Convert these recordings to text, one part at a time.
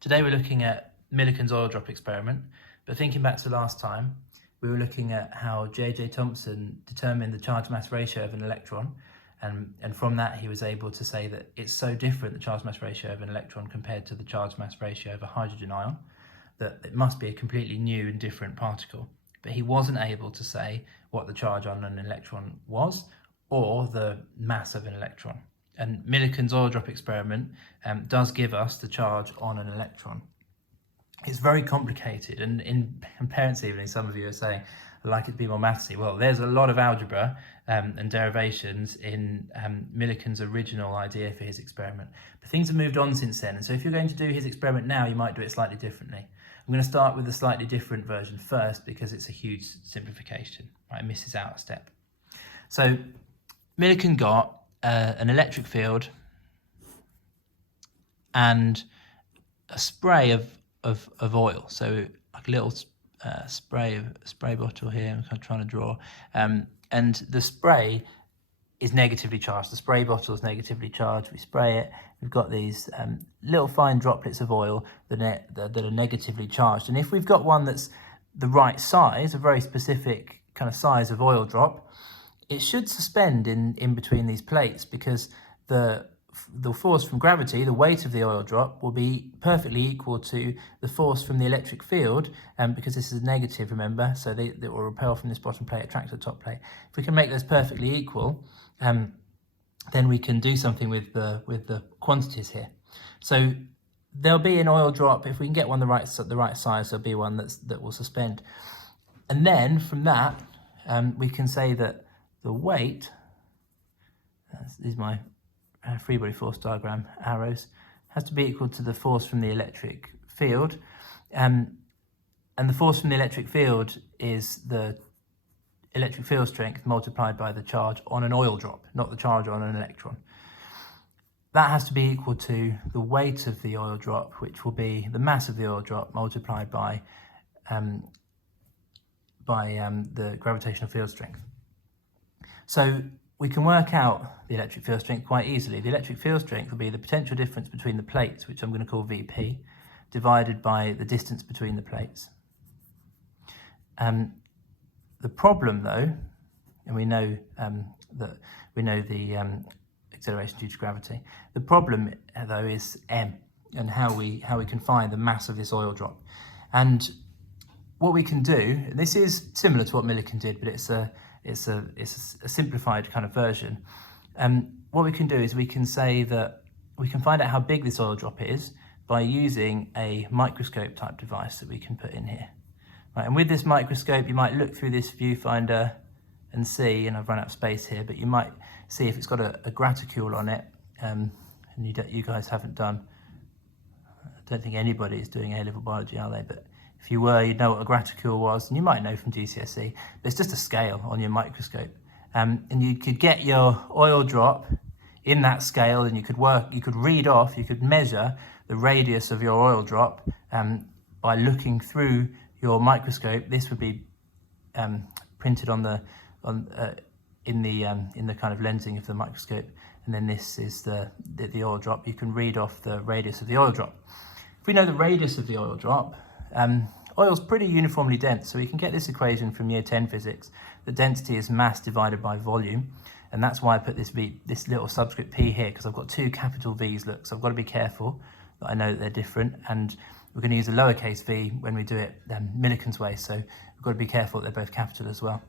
Today we're looking at Millikan's oil drop experiment, but thinking back to last time, we were looking at how J.J. Thomson determined the charge-mass ratio of an electron, and from that he was able to say that it's so different, the charge-mass ratio of an electron compared to the charge-mass ratio of a hydrogen ion, that it must be a completely new and different particle. But he wasn't able to say what the charge on an electron was, or the mass of an electron. And Millikan's oil drop experiment does give us the charge on an electron. It's very complicated, and in parents' evening, some of you are saying, I'd like it to be more mathsy. Well, there's a lot of algebra and derivations in Millikan's original idea for his experiment. But things have moved on since then, and so if you're going to do his experiment now, you might do it slightly differently. I'm going to start with a slightly different version first because it's a huge simplification, right? It misses out a step. So Millikan got an electric field and a spray of oil, so like a little spray bottle here. I'm kind of trying to draw, and the spray is negatively charged. The spray bottle is negatively charged. We spray it. We've got these little fine droplets of oil that are negatively charged, and if we've got one that's the right size, a very specific kind of size of oil drop, it should suspend in between these plates, because the force from gravity, the weight of the oil drop, will be perfectly equal to the force from the electric field, because this is negative, remember, so they will repel from this bottom plate, attract to the top plate. If we can make those perfectly equal, then we can do something with the quantities here. So there'll be an oil drop. If we can get one the right size, there'll be one that will suspend. And then from that, we can say that the weight, these are my free body force diagram arrows, has to be equal to the force from the electric field. And the force from the electric field is the electric field strength multiplied by the charge on an oil drop, not the charge on an electron. That has to be equal to the weight of the oil drop, which will be the mass of the oil drop multiplied by the gravitational field strength. So we can work out the electric field strength quite easily. The electric field strength will be the potential difference between the plates, which I'm going to call Vp, divided by the distance between the plates. The problem, though, and we know the acceleration due to gravity. The problem, though, is m, and how we can find the mass of this oil drop. And what we can do, and this is similar to what Millikan did, but it's a simplified kind of version. What we can do is we can say that we can find out how big this oil drop is by using a microscope type device that we can put in here. Right, and with this microscope, you might look through this viewfinder and see, and I've run out of space here, but you might see if it's got a graticule on it, and you guys haven't done, I don't think anybody is doing A-level biology, are they? But if you were, you'd know what a graticule was, and you might know from GCSE. There's just a scale on your microscope, and you could get your oil drop in that scale, and you could measure the radius of your oil drop by looking through your microscope. This would be printed in the kind of lensing of the microscope, and then this is the oil drop. You can read off the radius of the oil drop. If we know the radius of the oil drop, oil's pretty uniformly dense, so we can get this equation from year 10 physics. The density is mass divided by volume, and that's why I put this little subscript p here, because I've got two capital V's, look, so I've got to be careful that I know that they're different, and we're going to use a lowercase v when we do it Millikan's way, so we've got to be careful that they're both capital as well.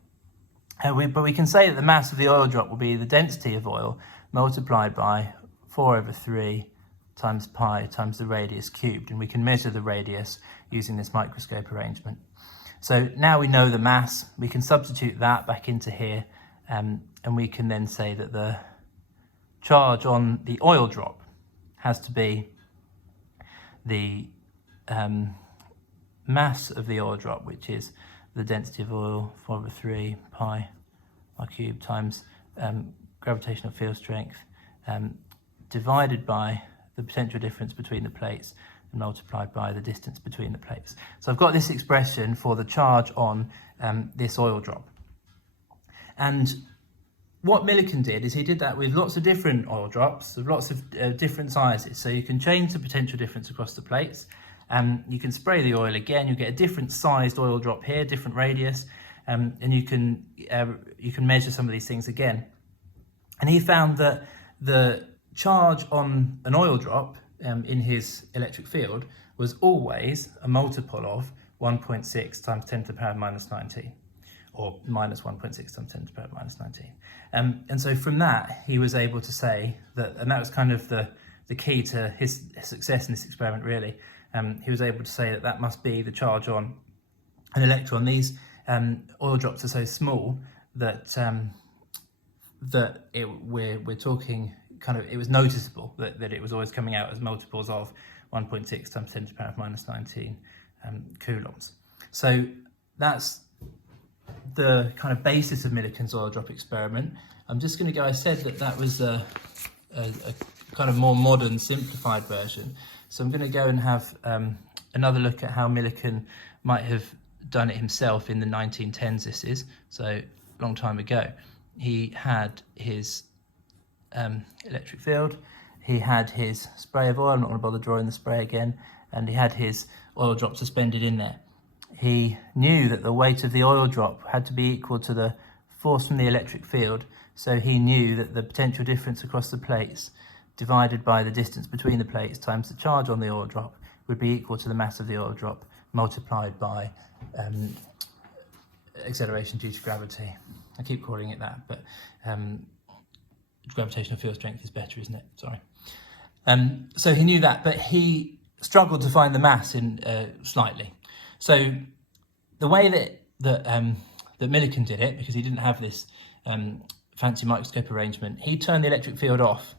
But we can say that the mass of the oil drop will be the density of oil multiplied by 4/3 times pi times the radius cubed, and we can measure the radius using this microscope arrangement. So now we know the mass, we can substitute that back into here, and we can then say that the charge on the oil drop has to be the mass of the oil drop, which is the density of oil, 4/3 pi r cubed times gravitational field strength, divided by the potential difference between the plates and multiplied by the distance between the plates. So I've got this expression for the charge on this oil drop. And what Millikan did is he did that with lots of different oil drops of lots of different sizes. So you can change the potential difference across the plates. You can spray the oil again. You get a different sized oil drop here, different radius, and you can measure some of these things again. And he found that the charge on an oil drop in his electric field was always a multiple of 1.6 times 10 to the power minus 19, or minus 1.6 times 10 to the power minus 19. And so from that, he was able to say that, and that was kind of the key to his success in this experiment, really. He was able to say that that must be the charge on an electron. These oil drops are so small that we're talking kind of, it was noticeable that it was always coming out as multiples of 1.6 times 10 to the power minus 19 coulombs. So that's the kind of basis of Millikan's oil drop experiment. I'm just going to go, I said that was a kind of more modern, simplified version. So I'm going to go and have another look at how Millikan might have done it himself in the 1910s, this is, so a long time ago. He had his electric field, he had his spray of oil, I'm not going to bother drawing the spray again, and he had his oil drop suspended in there. He knew that the weight of the oil drop had to be equal to the force from the electric field, so he knew that the potential difference across the plates divided by the distance between the plates times the charge on the oil drop would be equal to the mass of the oil drop multiplied by acceleration due to gravity. I keep calling it that, but gravitational field strength is better, isn't it? Sorry. So he knew that, but he struggled to find the mass in slightly. So the way that Millikan did it, because he didn't have this fancy microscope arrangement, he turned the electric field off,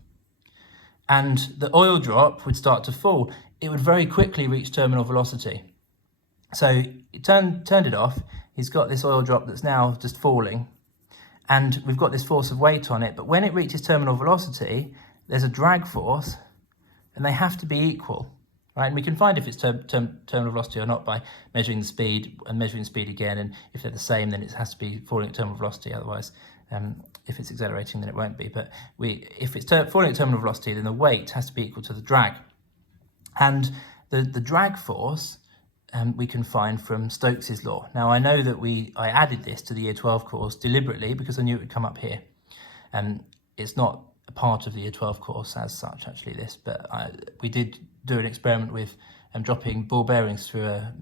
and the oil drop would start to fall. It would very quickly reach terminal velocity. So he turned it off. He's got this oil drop that's now just falling, and we've got this force of weight on it. But when it reaches terminal velocity, there's a drag force, and they have to be equal, right? And we can find if it's terminal velocity or not by measuring the speed and measuring the speed again. And if they're the same, then it has to be falling at terminal velocity. Otherwise, if it's accelerating, then it won't be. But if it's falling at terminal velocity, then the weight has to be equal to the drag. And the drag force we can find from Stokes's law. Now, I know that I added this to the Year 12 course deliberately because I knew it would come up here. It's not a part of the Year 12 course as such, actually, this, but we did do an experiment with dropping ball bearings through a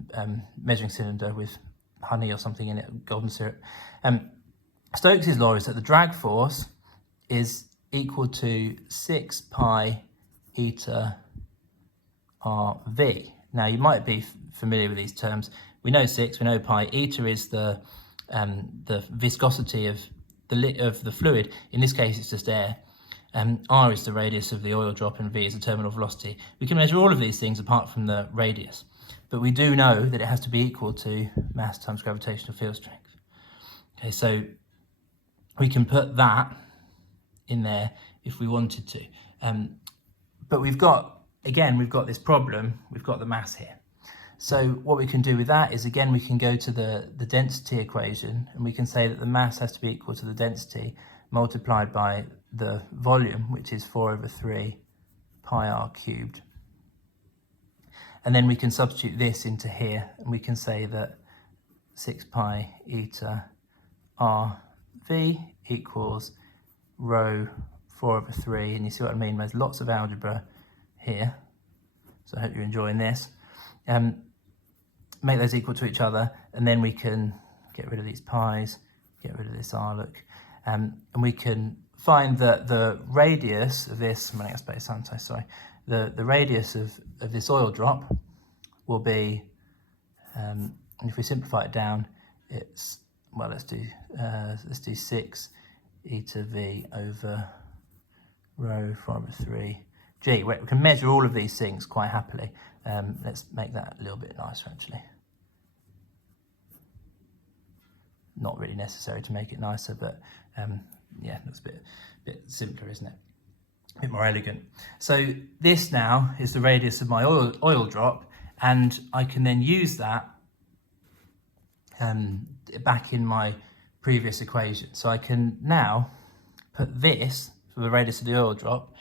measuring cylinder with honey or something in it, golden syrup. Stokes's law is that the drag force is equal to 6 pi eta RV. Now, you might be familiar with these terms. We know 6, we know pi. Eta is the viscosity of the fluid. In this case, it's just air. R is the radius of the oil drop, and V is the terminal velocity. We can measure all of these things apart from the radius, but we do know that it has to be equal to mass times gravitational field strength. Okay, so we can put that in there if we wanted to. But we've got this problem, we've got the mass here. So what we can do with that is, again, we can go to the density equation, and we can say that the mass has to be equal to the density multiplied by the volume, which is 4/3 pi r cubed. And then we can substitute this into here, and we can say that 6 pi eta RV equals rho 4/3, and you see what I mean? There's lots of algebra here, so I hope you're enjoying this. Make those equal to each other, and then we can get rid of these pi's, get rid of this r, look, and we can find that the radius of this, I'm running out of space, aren't I? Sorry. The radius of this oil drop will be, and if we simplify it down, it's, well, let's do 6 eta v over rho 4/3 g. We can measure all of these things quite happily. Let's make that a little bit nicer, actually. Not really necessary to make it nicer, but yeah, that's a bit simpler, isn't it? A bit more elegant. So this now is the radius of my oil drop, and I can then use that back in my previous equation. So I can now put this, for the radius of the oil drop,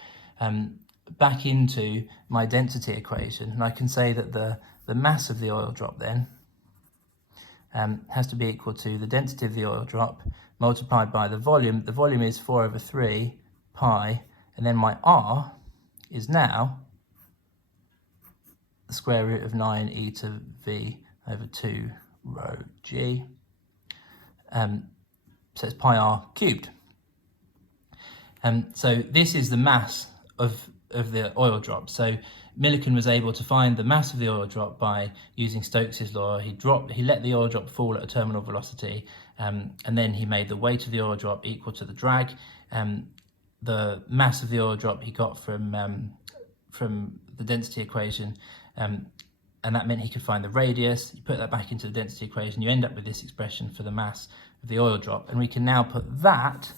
back into my density equation, and I can say that the mass of the oil drop then has to be equal to the density of the oil drop multiplied by the volume. The volume is 4/3 pi, and then my R is now the square root of 9 e to v over 2 rho g. So it's pi r cubed. So this is the mass of the oil drop. So Millikan was able to find the mass of the oil drop by using Stokes's law. He let the oil drop fall at a terminal velocity, and then he made the weight of the oil drop equal to the drag. The mass of the oil drop he got from the density equation, and that meant he could find the radius. You put that back into the density equation, you end up with this expression for the mass of the oil drop, and we can now put that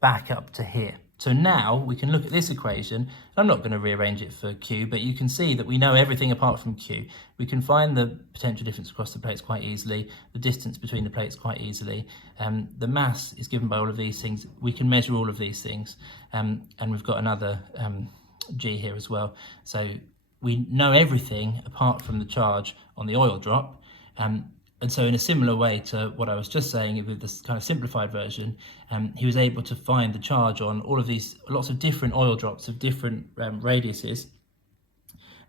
back up to here. So now we can look at this equation. I'm not going to rearrange it for Q, but you can see that we know everything apart from Q. We can find the potential difference across the plates quite easily, the distance between the plates quite easily. The mass is given by all of these things. We can measure all of these things, and we've got another G here as well. So we know everything apart from the charge on the oil drop. And so in a similar way to what I was just saying with this kind of simplified version, he was able to find the charge on all of these, lots of different oil drops of different radiuses.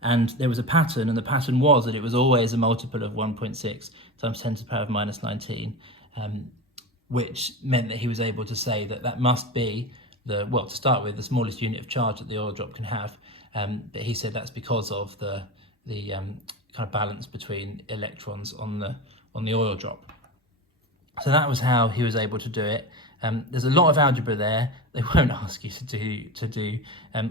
And there was a pattern, and the pattern was that it was always a multiple of 1.6 times 10 to the power of minus 19, which meant that he was able to say that that must be to start with, the smallest unit of charge that the oil drop can have. But he said that's because of the kind of balance between electrons on the oil drop. So that was how he was able to do it. There's a lot of algebra there. They won't ask you to do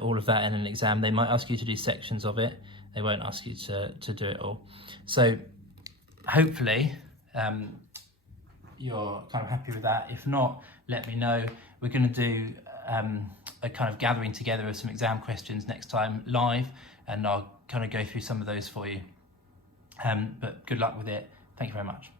all of that in an exam. They might ask you to do sections of it. They won't ask you to do it all. So hopefully you're kind of happy with that. If not, let me know. We're going to do a kind of gathering together of some exam questions next time live, and I'll kind of go through some of those for you. But good luck with it. Thank you very much.